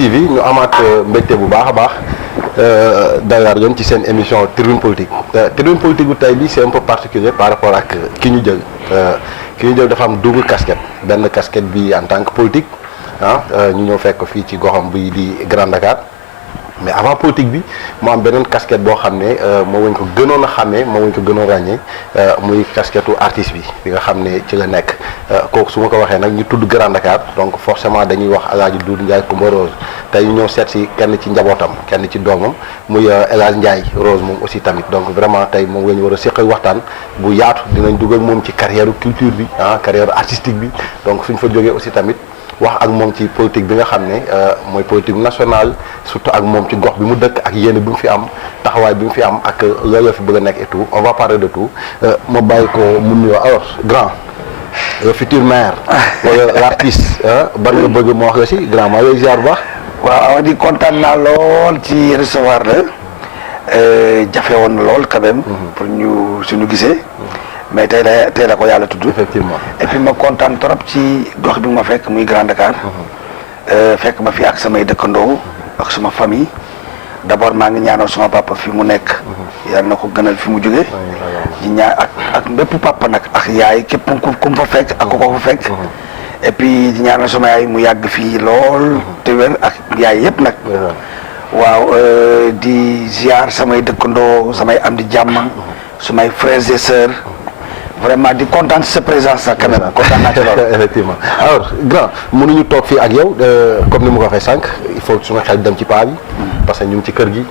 TV ñu amaat mbégte bu baax a baax dalal yoon ci seen émission Tribune Politique Tribune Politique bu tey bi c'est un peu particulier par rapport ak ki ñu jël dafa am double casquette benn casquette bi en tant que politique ñu ñëw fekk fii ci goxam bi di Grand Dakar mais avant politique bi mu am beneen casquette boo xam ne moo wañ ko gënoon a xàmmee moo wañ ko gënoon ràññee muy casquette artiste bi nga xam ne ci la nekk kooku su ma ko waxee nag ñu tudd Grand Dakar donc forcément dañuy wax El Hadj Doudou Ndiaye Coumba Rose tey ñu ñëw seet si kenn ci njabootam kenn ci doomam muy El Hadj Ndiaye Rose moom aussi tamit donc vraiment tey moom la ñu war a séqal waxtaan bu yaatu dinañ dugg ak moom ci carrière culture bi carrière artistique bi donc suñ fa jógee aussi tamit wax ak moom ci politique bi nga xam ne mooy politique nationale surtout ak moom ci gox bi mu dëkk ak yéene bi mu fi am taxawaay bi mu fi am ak loolu la fi bëgg a nekk et tout on va parler de tout ma bàyyi ko mu nuyoo alors grand le futur maire wala l'artiste ban nga bëgg ma wax la si grand maa ngi lay ziar bu baax. waaw di kontaan naa lool ci recevoir la jafe woon na lool quand même pour ñu suñu gisee. mais tey la ko yàlla tudd. effectivement et puis ma kontaan trop ci gox bi ma fekk muy Grand Dakar. fekk ma fi ak samay dëkkandoo. ak sama famille. d'abord maa ngi ñaanal sama papa fi mu nekk. yàlla na ko gënal fi mu jóge di ñaan ak bépp papa nag ak yaay képp ku mu fa fekk ak ku ko fa fekk. et puis di ñaanal sama yaay mu yàgg fii lool. te wér ak yaay yëpp nag. waaw di ziar samay dëkkandoo samay am di jàmm. samay frères et sœurs. vraiment di kontaan ci sa présence sax quand même kontaan naa ci loolu. effectivement alors grand mënuñu toog fii ak yow comme ni mu ko waxee sànq il faut suma xel dem ci paa bi. parce que ñu ngi ci kër gi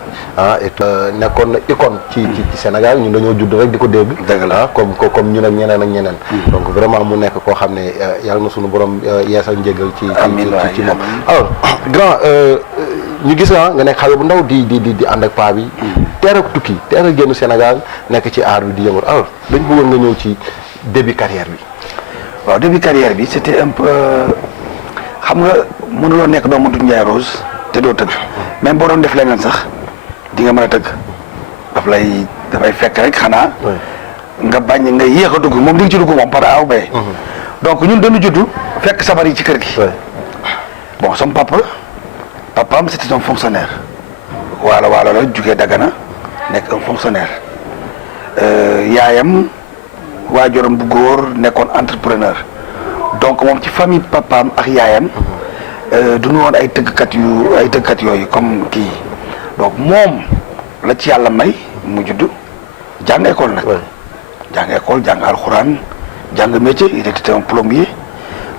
et nekkoon na icône ci Sénégal ñun dañoo judd rek di ko dégg. dëgg la comme ñun ak ñeneen ak ñeneen. donc vraiment mu nekk koo xam ne yàlla na suñu borom yeesal njégal ci ci moom. alors grand ñu gis nga nekk xale bu ndaw di ànd ak paa bi. teel a tukki teel a génn Sénégal nekk ci art bi di yëngu alors dañ bëggoon nga ñëw ci début carrière bi. waaw début carrière bi c'était un peu xam nga mënuloo nekk doomu Doudou Ndiaye Rose te doo tëgg même boo doon def leneen sax di nga mën a tëgg dafay fekk rek xanaa. nga bañ nga yéex a dugg moom di nga ci dugg moom par A ou B. donc ñun dañu juddu fekk sabar yi ci kër gi. bon sama papaam c'était un fonctionnaire. waalo la jugee Dagana nekk un fonctionnaire yaayam waajuram bu góor nekkoon entrepreneur donc moom ci famille papaam ak yaayam du ñu woon ay tëggkat yooyu comme kii donc moom la ci yàlla may mu judd jàng école nag. jàng école jàng alxuraan jàng métier il était un plombier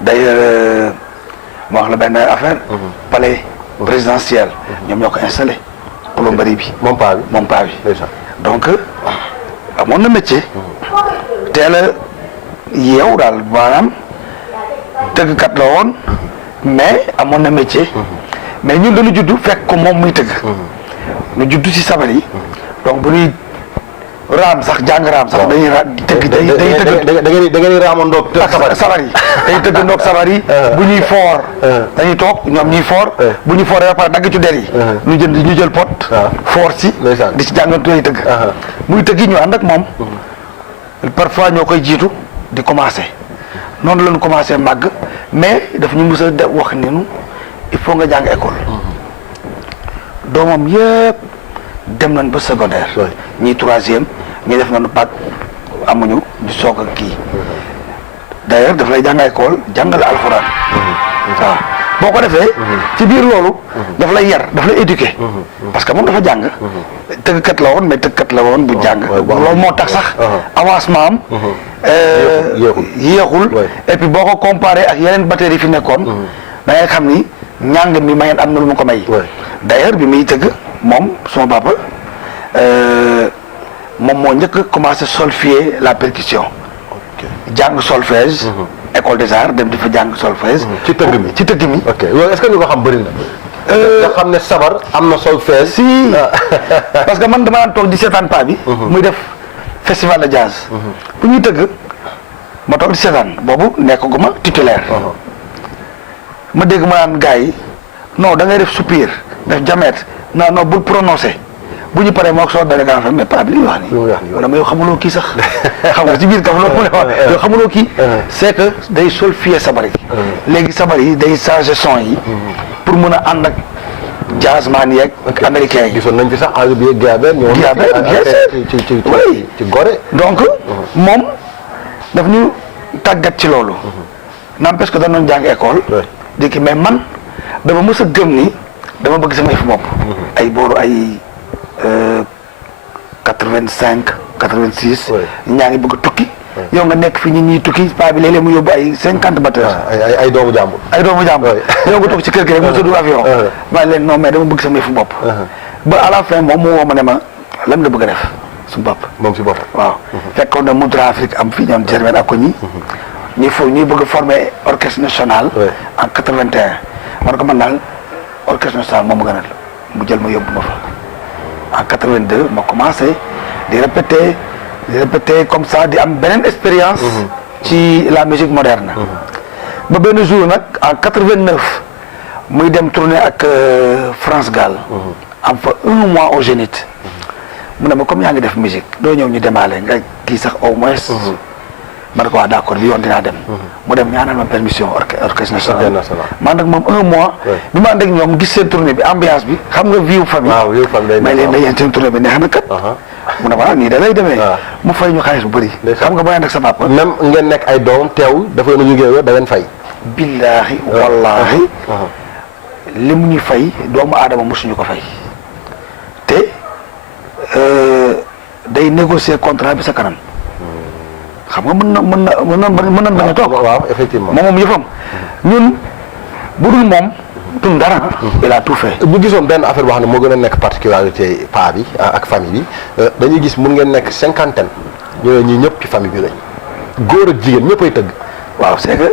d'ailleurs ma wax la benn affaire. palais présidentiel ñoom ñoo ko installé. plomberie bi moom paa bi donc amoon na métier. teel a yeew daal maanaam tëggkat la woon mais amoon na métier. mais ñun dañu judd fekk ko moom muy tëgg. ñu judd ci sabar yi donc bu ñuy raam sax jàng raam sax dañuy tëgg day tëgg da ngeen raamandoog sabar yi day tëgg ndoog sabar yi bu ñuy foor dañuy toog ñoom ñuy foor bu ñuy fooree ba pare dagg ci der yi ñu jël pot foor si di ci jàngantu lay tëgg muy tëgg yi ñu ànd ak moom parfois ñoo koy jiitu di commencer noonu lañu commencer màgg mais daf ñu mës a wax ni nu il faut nga jàng école doomam yëpp dem nañ ba secondaire ñii troisième ñii def nañu bac amuñu di soog a kii d'ailleurs daf lay jàng école jàngale alxuraan waaw boo ko defee ci biir loolu daf lay yar daf lay éduquer parce que moom dafa jàng tëggkat la woon mais tëggkat la woon bu jàng loolu moo tax sax avancement am yéexul et puis boo ko comparé ak yeneen batterie yi fi nekkoon da ngay xam ni njàng mi mayeen am na lu mu ko may d'ailleurs bi muy tëgg moom suma papa moom moo njëkk commencé solféger la percussion jàng solfège école des arts dem di fa jàng solfège ci tëgg mi ok loolu est-ce que ñu ko xam bëri na nga xam ne sabar am na solfège si parce que man dama daan toog di seetaan paa bi muy def festival de jazz bu ñuy tëgg ma toog di seetaan boobu nekkaguma titulaire ma dégg ma naan gars yi non da ngay def soupir def jamet non bul prononcer bu ñu paree moo ko soo benn grand frère mais paa bi li wax nii wala ma yow xamuloo kii sax xam nga ci biir kaf loolu mu ne wax yow xamuloo kii c'est que day solfier sabar yi léegi sabar yi day changer son yi pour mën a ànd ak jazzman yeeg américain yi. gisoon nañ fi sax àll bi Guiabert ñëwoon ci Gorée. donc moom daf ñu tàggat ci loolu. n'empêche que dañ doon jàng école. di ki mais man dama mës a gëm ni dama bëgg sama yëfu bopp. ay booru ay 85 86. ñaa ngi bëgg a tukki. yow nga nekk fi ñi ñuy tukki paa bi léeg-léeg mu yóbbu ay 50 batteurs. ay doomu jàmbur. ay doomu jàmbur. yow nga toog ci kër gi rek mu sëddu avion. maa leen non mais dama bëgg sama yëfu bopp. ba à la fin moom mu woo ma ne ma lan nga bëgg a def su bopp. moom si bopp. waaw fekkoon na Moudra Afrique am fii ñoom Germaine ak ko ñi. ñuy bëgg a former orchestre national. en 81. man ko man daal orchestre national moom mu gënal mu jël ma yóbbu ma fa. en 82 ma commencé di répéter comme ça di am beneen expérience. ci la musique moderne. ba benn jour nag en 89 muy dem tourner ak France Gall. am fa 1 mois au Zénith. mu ne ma comme yaa ngi def musique doo ñëw ñu demaale nga kii sax au moins. ma ne ko waa d'accord bi yoon dinaa dem. mu dem ñaanal ma permission orchestre national. man nag moom 1 mois. bi ma ànd ak ñoom gis seen tournée bi ambiance bi xam nga vie famille. waaw vie famille may leen yéen seen tournée bi neex na kat. mu ne waaw nii da lay demee. mu fay ñu xaalis bu bëri. xam nga booy ànd ak sa papa. même ngeen nekk ay doom teew dafa leen a jógee da leen fay. billaahi wallaahi. li mu ñu fay doomu aadama mosuñu ko fay. te day négocier contrat bi sa kanam. xam nga mën na bañ a toog. waaw effectivement moom yëfam. ñun bu dul moom tun dara. il a tout fait. bu gisoon benn affaire boo xam ne moo gën a nekk particularité paa bi ak famille bi dañuy gis mun ngeen nekk 50aine ñu ne ñii ñëpp ci famille bi lañ góor ak jigéen ñëppay tëgg. waaw c'est que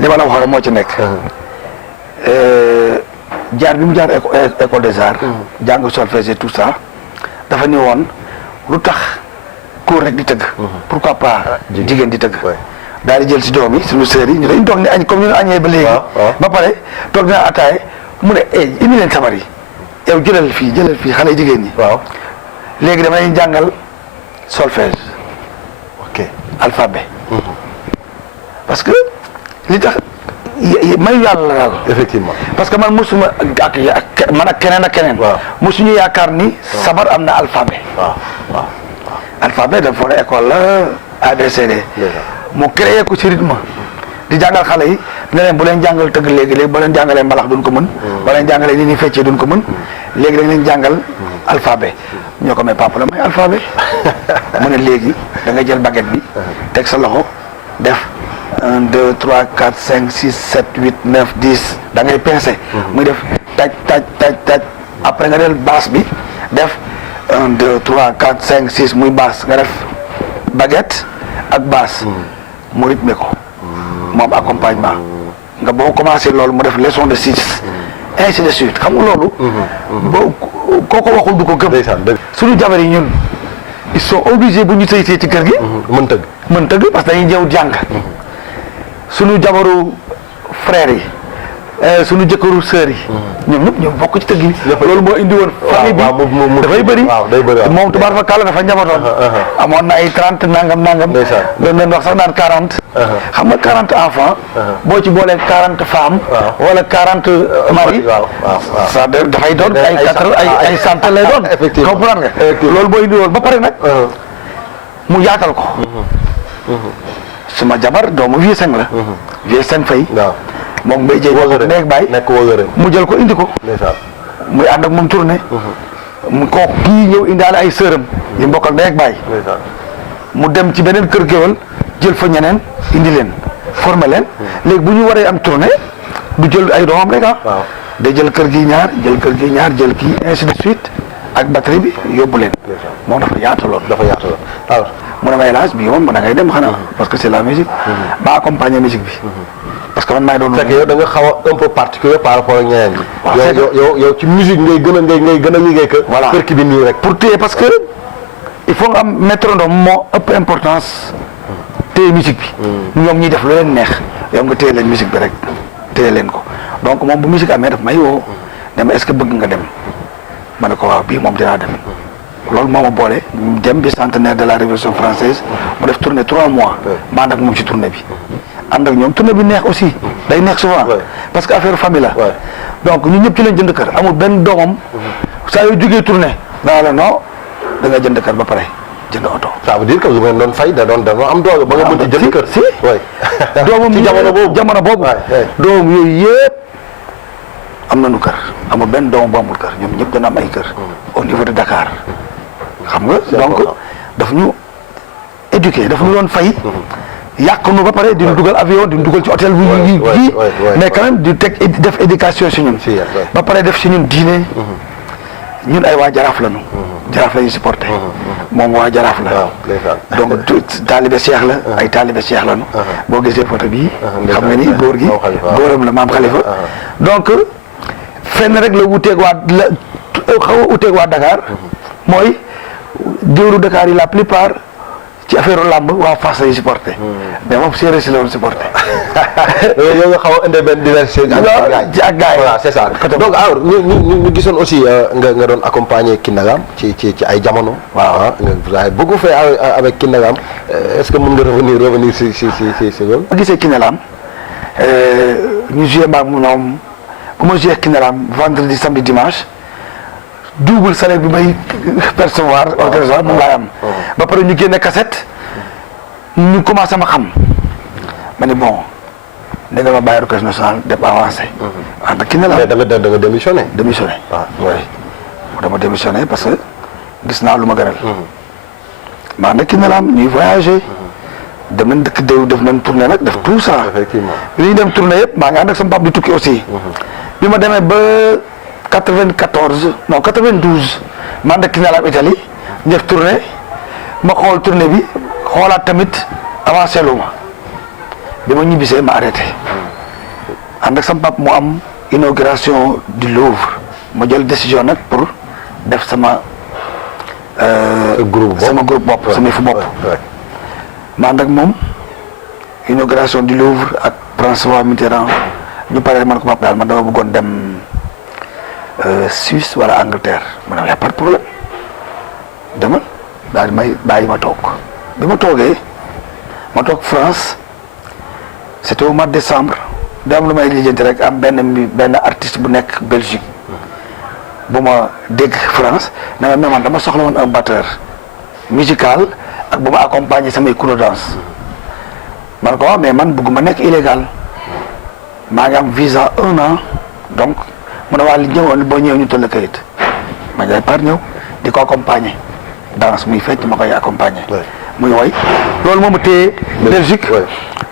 li ma la waxoon moo ci nekk. jaar bi mu jaar école des arts. jàng solfège et tout ça dafa ni woon lu tax góor rek di tëgg. pourquoi pas jigéen di tëgg. daal di jël si doom yi suñu sœurs yi ñu dañu toog ni añ comme ñu añee ba léegi. ba pare toog dina ataay mu ne indi leen sabar yi yow jëlal fii xale jigéen ñi. waaw léegi dama leen jàngal solfège. ok alphabet. parce que li tax mayu yàlla la daal. effectivement parce que man mosuma ak keneen. waaw mosuñu yaakaar ni. sabar am na alphabet. waaw alphabet dafa foog école la ABCD. mu créé ko ci rythme di jàngal xale yi ne leen bu leen jàngal tëgg léegi ba leen jàngalee mbalax duñ ko mën. ba leen jàngalee ni ñuy feccee duñ ko mën. léegi dañ leen jàngal alphabet. ñoo ko may papa la may alphabet. mu ne léegi da nga jël baguette bi. teg sa loxo def 1 2 3 4 5 6 7 8 9 10 da ngay pincé. muy def taj après nga del basse bi def 1 2 3 4 5 6 muy basse nga def baguette ak basse. mu rythmé ko moom accompagnement nga boo commencé loolu mu def leçon de 6 ainsi de suite xam nga loolu boo koo ko waxul du ko gëm suñu jabar yi ñun ils sont obligés bu ñu sëy ci kër gi mën tëgg parce que dañuy ñëw jàng suñu jabaru frères yi suñu jëkkëru sœurs yi ñoom ñëpp ñoo bokk ci tëgg bi loolu moo indi woon famille bi dafay bëri moom tubaar fa kàlla dafa njabootoon amoon na ay 30 nangam doon leen wax sax naan 40 xam nga 40 enfants boo ci boolee 40 femmes wala 40 mari ça dafay doon ay centaine lay doon comprendre nga loolu moo indi woon ba pare nag mu yaatal ko suma jabar doomu vieux seng la vieux seng fay moom Mbaye Dièye nekk bàyyi mu jël ko indi ko muy ànd ak moom tourné mu kooku kii ñëw indaale ay sëram yi mbokkal nekk bàyyi mu dem ci beneen kër géwél jël fa ñeneen indi leen formé leen léegi bu ñu waree am tourné du jël ay doomam rek day jël kër gi ñaar jël kii ainsi de suite ak batterie bi yóbbu leen moom dafa yaataloon alors mu ne may laaj bii moom da ngay dem xanaa parce que c'est la musique ba accompagner musique bi parce que man maay doon. fekk yow da nga xaw a un peu particulier par rapport ak ñeneen ñi. yow ci musique ngay gën a liggéey que. voilà kër ki bi nii rek. pour téye parce que il faut nga am métronome moo ëpp importance téye musique bi. ñoom ñuy def lu leen neex yow nga téye leen musique bi rek téye leen ko donc moom bu musique amee daf may woo dama est-ce que bëgg nga dem ma ne ko waaw bii moom dinaa dem loolu moo ma boole dem bi centenaire de la Révolution française mu def tournée 3 mois. ma ànd ak moom ci tournée bi. ànd ak ñoom tournée bi neex aussi day neex souvent parce que affaire famille la donc ñun ñëpp ci lañ jënd kër amul benn doomam saa yu jógee tournée daa la non da nga jënd kër ba pare jënd oto. ça veut dire que lu ngeen doon fay da doon am doole ba nga mën ci jënd kër. si oui doomam ci jamono boobu doomam yooyu yëpp am nañu kër amul benn doomam bu amul kër ñoom ñëpp dana am ay kër au niveau de Dakar xam nga donc daf ñu éduqué daf ñu doon fay yàq nu ba pare di dugal avion di dugal ci hôtel bu yi mais quand même di teg def éducation si ñun ba pare def si ñun diine ñun ay waa jaraaf lañu jaraaf la ñu supporté moom waa jaraaf la donc taalibe Cheikh la ay taalibe Cheikh lañu boo gisee photo bii xam nga ni góor gi góoram la maam Khalifa donc fenn rek la wuteeg waa la xaw a wuteeg waa Dakar mooy géwélu Dakar yi la plupart ci affaire lamb waa Fass lay supporté mais moom séeréer si la woon supporté yow nga xaw a indi benn diversité ak gars yi voilà c'est ça donc alors ñu gisoon aussi nga doon accompagner Kiné Lam ci ay jamono waaw vous avez beaucoup fait avec Kiné Lam est-ce que mën nga revenir si loolu ma gisee Kiné Lam ñu joué maag ñoom bu ma joué Kiné Lam vendredi samedi dimanche double salaire bi may percevoir organisation moom laay am ba pare ñu génne cassette ñu commencé ma xam ma ni bon da nga ma bàyyi orchestre national dem avancé en tant que Kiné Lam mais da nga démissionné waaw oui dama démissionné parce que gis naa lu ma gënal maa nag Kiné Lam ñuy voyagé dem nañ dëkk déw def nañ tournée nag def tout ça effectivement bi ñuy dem tournée yëpp maa ngi ànd ak sama papa di tukki aussi bi ma demee ba 92 man de Kiné Lam Italie def tournée ma xool tournée bi xoolaat tamit avancé lu ma bi ma ñibbisee ma arrêté ànd ak sama papa mu am inauguration du Louvre ma jël décision nag pour def sama groupe bopp sama fu bopp ma ànd ak moom inauguration du Louvre ak François Mitterrand ñu pare man ko papa daal man dama bëggoon dem Suisse wala Angleterre ma ne y a pas de problème demal daal di may bàyyi ma toog bi ma toogee ma toog France c'était au mois de décembre da am lu may lijjanti rek am benn artiste bu nekk Belgique bu ma dégg France ne ma mais man dama soxla woon un batteur musical ak bu ma accompagner samay cours de danse man ko waaw mais man bëgguma nekk illégal maa ngi am visa 1 an donc mu ne waa li ñëwoon boo ñëwee ñu toll kayit ma jaay par ñëw di ko accompagner danse muy fecc ma koy accompagner muy woy loolu moom téye Belgique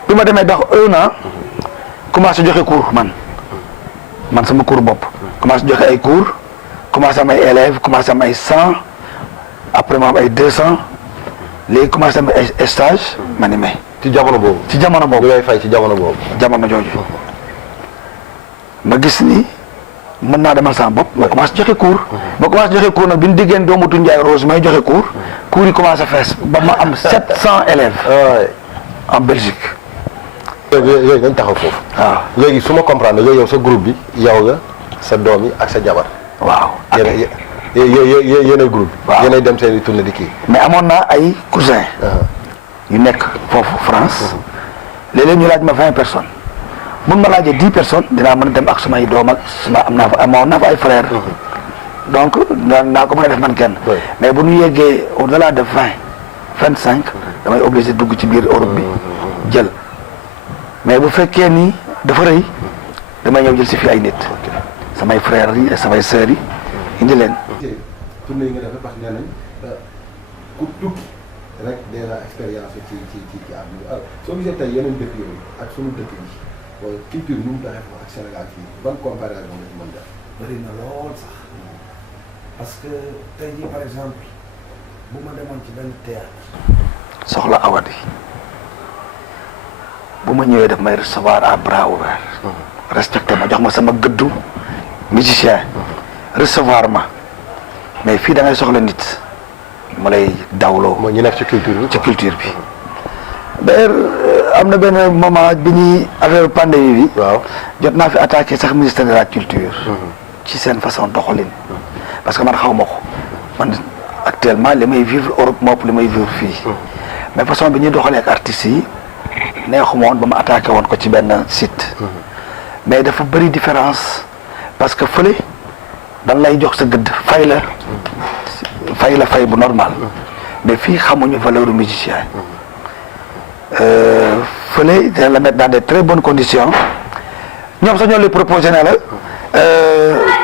bi ma demee dox 1 an commencé joxe cours man sama cours bopp commencé joxe ay cours commencé am ay élèves commencé am ay 100 après ma am ay 200 léegi commencé am ay stage ma ni mais ci jamono boobu li ngay fay ci jamono boobu jamono jooju ma gis ni mën naa demal sama bopp ma commencé joxe cours nag bi ñu diggéen doomutu Ndiaye Rose may joxe cours yi commencé fees ba ma am 700 élèves en Belgique yooyu dañ taxaw foofu waaw léegi su ma comprendre yow sa groupe bi yow nga sa doom yi ak sa jabar waaw yéenay groupe waaw yéenay dem seen i tournée di kii mais amoon naa ay cousins yu nekk foofu France léeg-léeg ñu laaj ma 20 personnes mun ma laajee 10 personnes dinaa mën a dem ak sumay doom ak amoon naa fa ay frères donc naa ko mën a def man kenn mais bu ñu yeggee au delà de 25 damay obligé dugg ci biir Europe bi jël mais bu fekkee ni dafa rëy damay ñëw jël si fi ay nit samay frères yi samay sœurs yi indi leen. tournée yi nga def parce que nee nañ ku tukki rek déjà expérience ci àdduna alors soo gisee tey yeneen dëkk yooyu ak sunu dëkk yi wala culture nu mu doxee foofu ak Sénégal fii ban comparaison nga ci mën def. bëri na lool sax parce que tey jii par exemple bu ma demoon ci benn théâtre soxla awadi bu ma ñëwee daf may recevoir à bras ouverts respecté ma jox ma sama gëddu musicien recevoir ma mais fii da ngay soxla nit ma lay dawloo mooy ñu nekk ci culture bi. ci culture bi d'ailleurs am na benn moment bi ñuy affaire pandémie bi waaw jot naa fi attaqué sax ministère de la culture ci seen façon doxalin parce que man xaw ma ko man actuellement li may vivre Europe moo ëpp li may vivre fii mais façon bi ñuy doxalee ak artistes yi neexuma woon ba ma attaqué woon ko ci benn site mais dafa bëri différence parce que fële dan lay jox sa gëdd fay bu normal mais fii xamuñu valeur u musicien fële dina la mettre dans de très bonnes conditions ñoom sax ñoo lay proposé ne la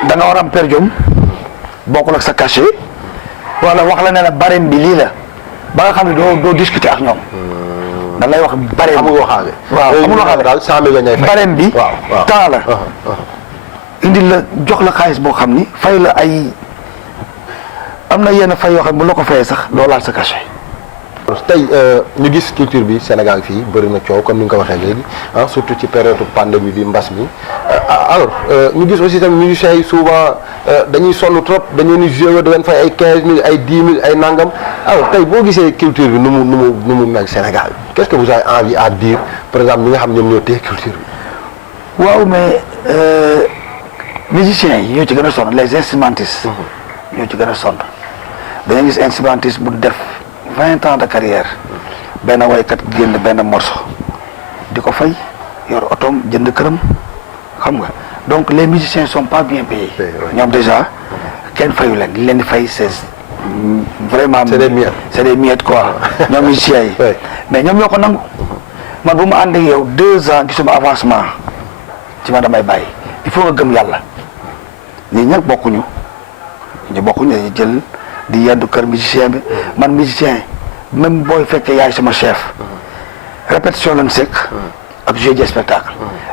da nga war a am per diem bokkul ak sa cachet wala wax la ne la barème bi lii la ba nga xam ne doo discuter ak ñoom dan lay wax barème amul waxaale. waaw amul waxaale daal 100 000 la ñuy fay. barème bi waaw temps la indil la jox la xaalis boo xam ni fay la ay am na yenn fay yoo xam ne bu la ko fayee sax doo laal sa cachet. tey ñu gis culture bi Sénégal fii bëri na coow comme ni nga ko waxee léegi surtout ci période pandémie bi mbas mi alors ñu gis aussi tamit musiciens yi souvent dañuy sonn trop dañu leen di jouer da leen fay ay 15 000 ay 10 000 ay nangam alors tey boo gisee culture bi nu mu mel Sénégal qu'est-ce que vous avez envie à dire par exemple ñi nga xam ñoom ñoo téye culture bi. waaw mais musiciens yi ñoo ci gën a sonn les instrumentistes. ñoo ci gën a sonn dañuy gis instrumentiste bu def 20 ans de carrière benn waykat génn benn morceau di ko fay yor otoom jënd këram xam nga donc les musiciens sont pas bien payés. ñoom déjà kenn fayu leen li leen di fay c'est vraiment. c'est des miettes quoi ñoom musiciens yi. mais ñoom ñoo ko nangu man bu ma ànd ak yow 2 ans gisuma avancement ci ma damay bàyyi il faut nga gëm yàlla ñii ñag bokkuñu dañuy jël di yendu kër musicien bi man musicien même booy fekkee yaay sama chef répétition lañ sekk ak jeu de spectacle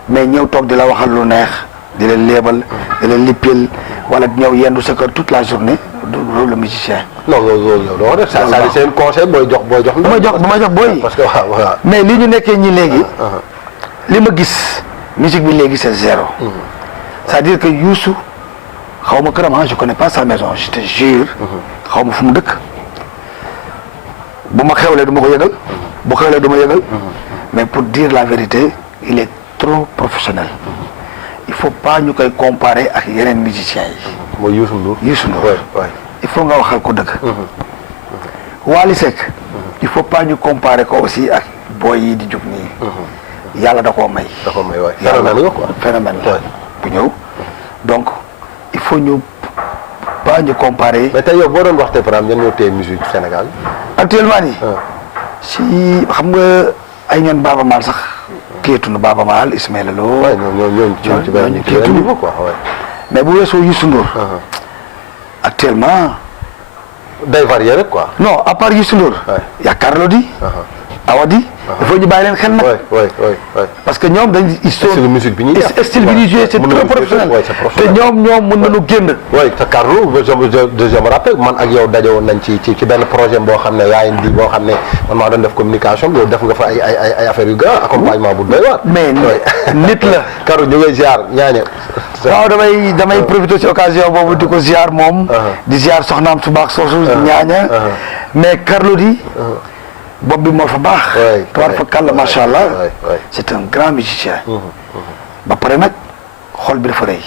mais ñëw toog di la waxal lu neex di leen léebal di leen lippil wala ñëw yendu sa kër toute la journée du rôle le musicien. non loolu doo def. c'est un conseil booy jox. bu may jox booy. parce que waaw. mais li ñu nekkee ñi léegi. li ma gis musique bi léegi c'est zéro. c'est-à-dire que Youssou xaw ma këram je connais pas sa maison je te jure. xaw ma fu mu dëkk. bu ma xewlee du ma ko yëgal. bu xewlee du ma yëgal. mais pour dire la vérité il est trop professionnel. il faut pas ñu koy comparer ak yeneen musiciens yi. mooy Youssou Ndour. il faut nga waxal ko dëgg. Wally Seck. il faut pas ñu comparer ko aussi ak boy yi di jug nii. yàlla da koo may. da koo may waay phénomène la quoi. phénomène la bu ñëw donc il faut ñu pas ñu comparer. mais tey yow boo doon wax tey par exemple ñan ñoo téye musique Sénégal. actuellement nii. si xam nga ay ñoon Baaba Maal sax. kéetunu Baaba Maal Ismaël Lo. waaw ñooñu ci benn niveau quoi. mais bu weesoo Youssou Ndour. actuellement. day varier rek quoi. non à part Youssou Ndour. y a Carlou D. Awadi. il faut ñu bàyyi leen xel nag. parce que ñoom dañ. style musique bi ñuy def style bi ñuy joué c'est très professionnel. te ñoom mën nañu génn. oui te Carlou je me rappelle man ak yow daje woon nañ ci benn projet boo xam ne yaa ngi boo xam ne man maa doon def communication yow def nga fa ay affaires yu grand accompagnement bu doy waar. mais nit la. Carlou ñu ngay ziar ñaañe. waaw damay profité ci occasion boobu di ko ziar moom. di ziar soxnaam su baax soosu. ñaaña mais Carlou D. bopp bi moo fa baax. tuwaar fa kàlla macha allah. c'est un grand musicien. ba pare nag xol bi dafa rëy.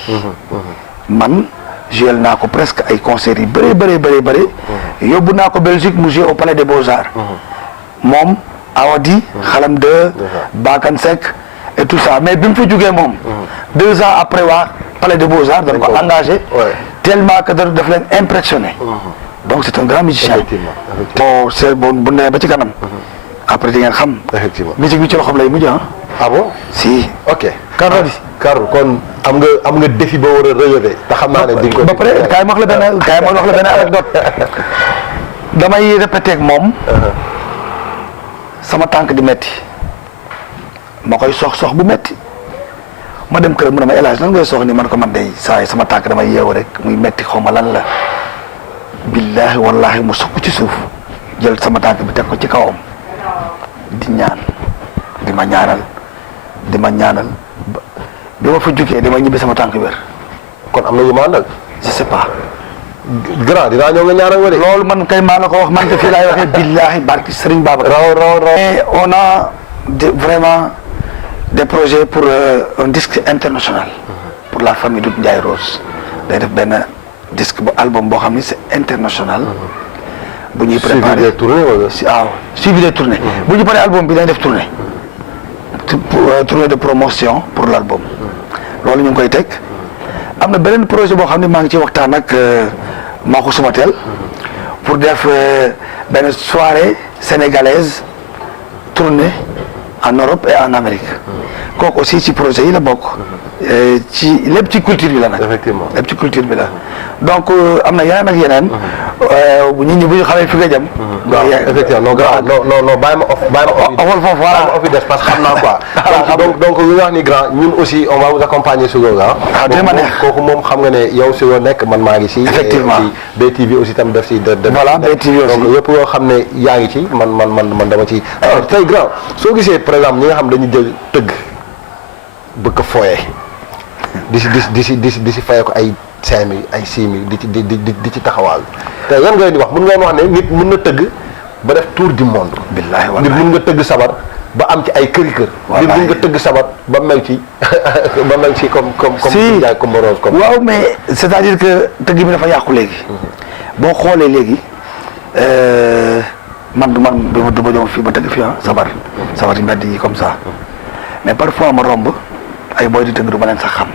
man joué naa ko presque ay concerts yu bëri. yóbbu naa ko Belgique mu joué au Palais des Beaux-Arts. moom Awadi. Xalam 2. Bakan Seck et tout ça mais bi mu fa jugee moom. 2 ans après waa Palais des Beaux-Arts dañ ko engagé. tellement que daf leen impressionné. donc c'est un grand musicien. bon c'est bon bu nee ba ci kanam. après di ngeen xam. effectivement musique bi ci loxoom lay mujj ah bon si. ok Carlou D. Carlou kon am nga défi ba war a relever. te xam naa ne di nga ko. ba pare kaay ma wax la benn anecdote damay répété ak moom. sama tànk di metti ma koy sox bu metti ma dem kër mu ne ma El Hadj nan ngay sox ni man ko man day saa yi sama tànk damay yeewu rek muy metti xaw ma lan la. billahi wallahi mu sukk ci suuf jël sama tànk bi teg ko ci kawam di ñaan di ma ñaanal bi ma fa jógee dama ñibbi sama tànk wér. kon am na yu ma àndal. je sais pas. grand dinaa ñëw nga ñaanal wala. loolu man kay maa la ko wax man te fii laay waxee billahi barki Serigne Babacar. raw. et on a vraiment des projets pour un disque international. pour la famille Doudou Ndiaye Rose. day def benn disque bu album boo xam ni c'est international. bu ñuy préparé suivi des tournées wala. suivi des tournées. bu ñu paree album bi dañ def tournée. tournée de promotion pour l'album. loolu ñu ngi koy teg am na beneen projet boo xam ne maa ngi ci waxtaan ak Makou Soumatel pour def benn soirée sénégalaise tournée en Europe et en Amérique kooku aussi ci projet yi la bokk ci lépp ci culture bi la nag. effectivement lépp ci culture bi la donc am na yeneen ak yeneen. nit ñi bu ñu xamee fi nga jëm. effectivement non bàyyi ma offal foofu voilà offi des parce que xam naa quoi. donc li nga wax ni grand ñun aussi on va vous accompagner sur loolu dina neex kooku moom xam nga ne yow si loo nekk man maa ngi si. effectivement BTV aussi tam def si. voilà BTV aussi donc yëpp yoo xam ne yaa ngi ci man dama ci. alors tey grand soo gisee par exemple ñi nga xam dañu jël tëgg bëgg ko fooyee di si fayee ko ay 5000 ay 6000 di ci taxawaal te yan ngay di wax mun ngeen wax ne nit mun na tëgg ba def tour du monde. billaahi wallaahi nit mun nga tëgg sabar ba am ci ay kër. nit mun nga tëgg sabar ba mel ci si comme Rose comme. waaw mais c'est-à-dire que tëgg bi dafa yàqu léegi. boo xoolee léegi man du ma ñëw fii ba tëgg fii sabar yi mbedd yi comme ça mais parfois ma romb ay boy di tëgg du ma leen sax xam.